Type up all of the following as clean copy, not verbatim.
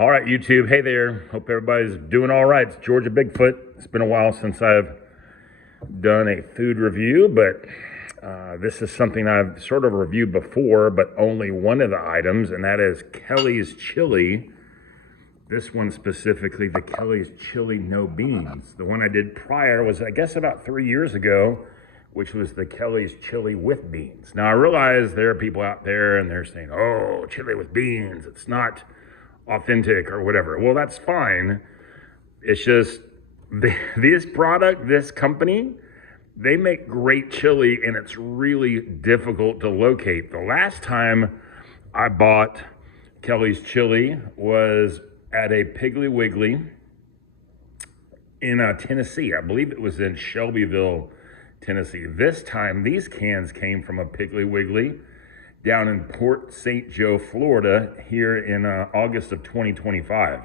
All right, YouTube. Hey there. Hope everybody's doing all right. It's Georgia Bigfoot. It's been a while since I've done a food review, but this is something I've sort of reviewed before, but only one of the items, and that is Kelly's Chili. This one specifically, the Kelly's Chili No Beans. The one I did prior was, I guess, about 3 years ago, which was the Kelly's Chili with Beans. Now, I realize there are people out there and they're saying, oh, chili with beans, it's not authentic or whatever. Well, that's fine. It's just this product, this company, they make great chili and it's really difficult to locate. The last time I bought Kelly's Chili was at a Piggly Wiggly in Tennessee. I believe it was in Shelbyville, Tennessee. This time, these cans came from a Piggly Wiggly down in Port St. Joe, Florida, here in August of 2025.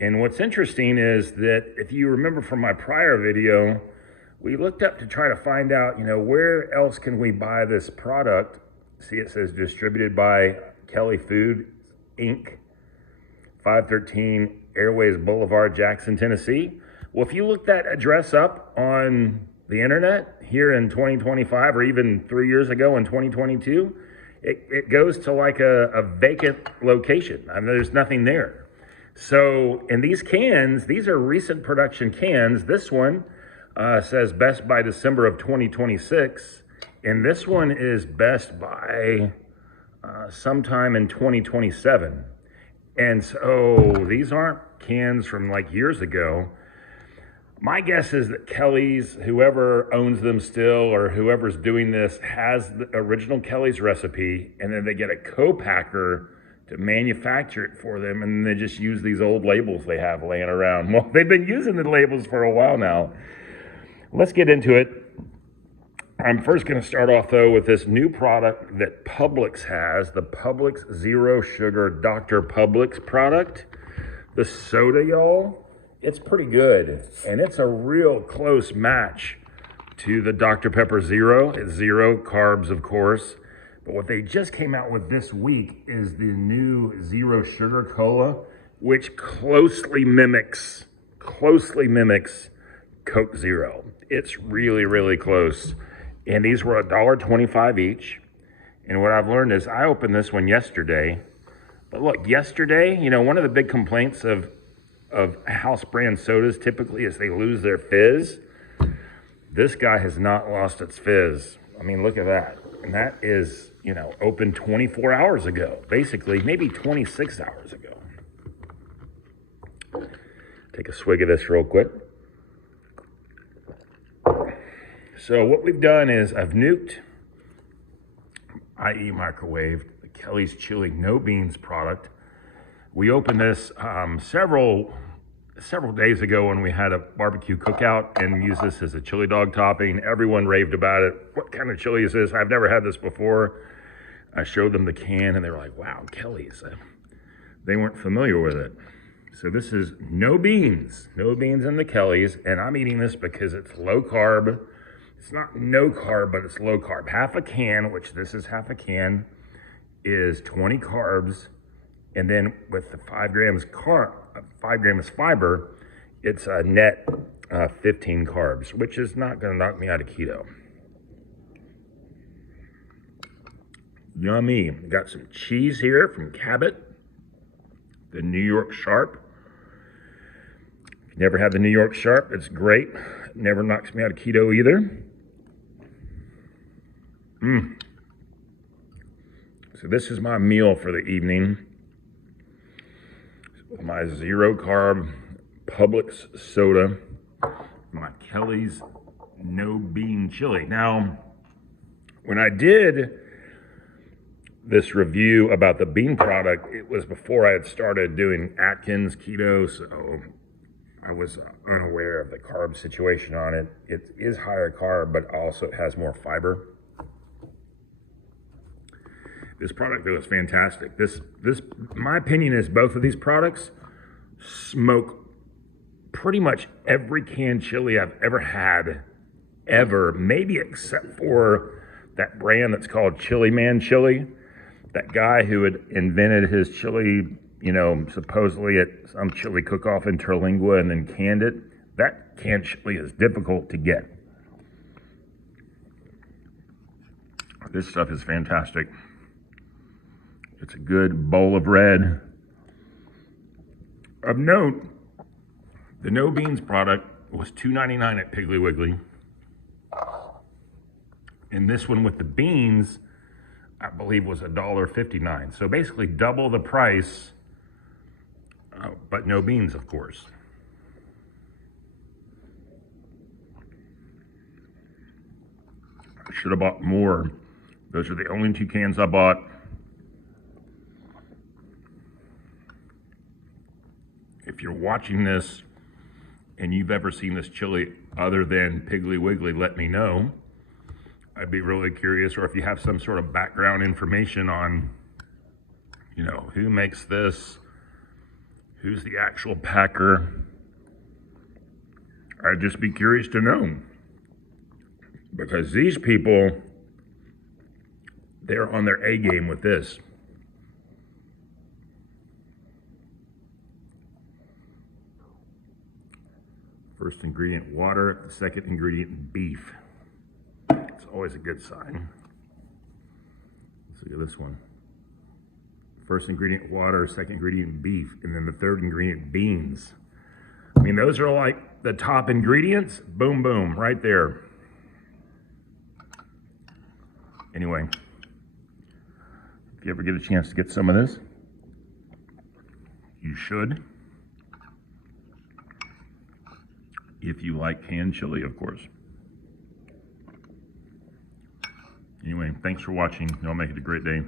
And what's interesting is that if you remember from my prior video, we looked up to try to find out, where else can we buy this product? See, it says distributed by Kelly Food, Inc., 513 Airways Boulevard, Jackson, Tennessee. Well, if you look that address up on the internet here in 2025, or even 3 years ago in 2022, it goes to like a vacant location. I mean, there's nothing there. So in these cans, these are recent production cans. This one says best by December of 2026. And this one is best by sometime in 2027. And so these aren't cans from like years ago. My guess is that Kelly's, whoever owns them still or whoever's doing this, has the original Kelly's recipe, and then they get a co-packer to manufacture it for them, and they just use these old labels they have laying around. Well, they've been using the labels for a while now. Let's get into it. I'm first going to start off, though, with this new product that Publix has, the Publix Zero Sugar Dr. Publix product. The soda, y'all. It's pretty good, and it's a real close match to the Dr. Pepper Zero. It's zero carbs, of course, but what they just came out with this week is the new Zero Sugar Cola, which closely mimics Coke Zero. It's really, really close, and these were $1.25 each, and what I've learned is I opened this one yesterday, but look, yesterday, one of the big complaints of house brand sodas typically is they lose their fizz. This guy has not lost its fizz. I mean, look at that. And that is, open 24 hours ago, basically, maybe 26 hours ago. Take a swig of this real quick. So what we've done is I've nuked, i.e. microwaved, the Kelly's Chili No Beans product. We opened this several days ago when we had a barbecue cookout and used this as a chili dog topping. Everyone raved about it. What kind of chili is this? I've never had this before. I showed them the can and they were like, wow, Kelly's. They weren't familiar with it. So this is no beans in the Kelly's, and I'm eating this because it's low carb. It's not no carb, but it's low carb. Half a can, which this is half a can, is 20 carbs. And then with the 5 grams fiber, it's a net 15 carbs, which is not going to knock me out of keto. Yummy. Got some cheese here from Cabot, the New York Sharp. If you never had the New York Sharp, it's great. It never knocks me out of keto either. So this is my meal for the evening. My zero carb Publix soda, my Kelly's No Bean Chili. Now, when I did this review about the bean product, it was before I had started doing Atkins keto, so I was unaware of the carb situation on it. It is higher carb, but also it has more fiber. This product, though, is fantastic. This, my opinion is both of these products smoke pretty much every canned chili I've ever had, maybe except for that brand that's called Chili Man Chili. That guy who had invented his chili you know, supposedly at some chili cook-off in Terlingua and then canned it. That canned chili is difficult to get. This stuff is fantastic. It's a good bowl of red. Of note, the no beans product was $2.99 at Piggly Wiggly. And this one with the beans, I believe, was $1.59. So basically double the price, but no beans, of course. I should have bought more. Those are the only 2 cans I bought. If you're watching this and you've ever seen this chili other than Piggly Wiggly, let me know. I'd be really curious, or if you have some sort of background information on, you know, who makes this, who's the actual packer. I'd just be curious to know. Because these people, they're on their A game with this. First ingredient, water. Second ingredient, beef. It's always a good sign. Let's look at this one. First ingredient, water. Second ingredient, beef. And then the third ingredient, beans. I mean, those are like the top ingredients. Boom, boom, right there. Anyway, if you ever get a chance to get some of this, you should. If you like canned chili, of course. Anyway, thanks for watching. Y'all make it a great day.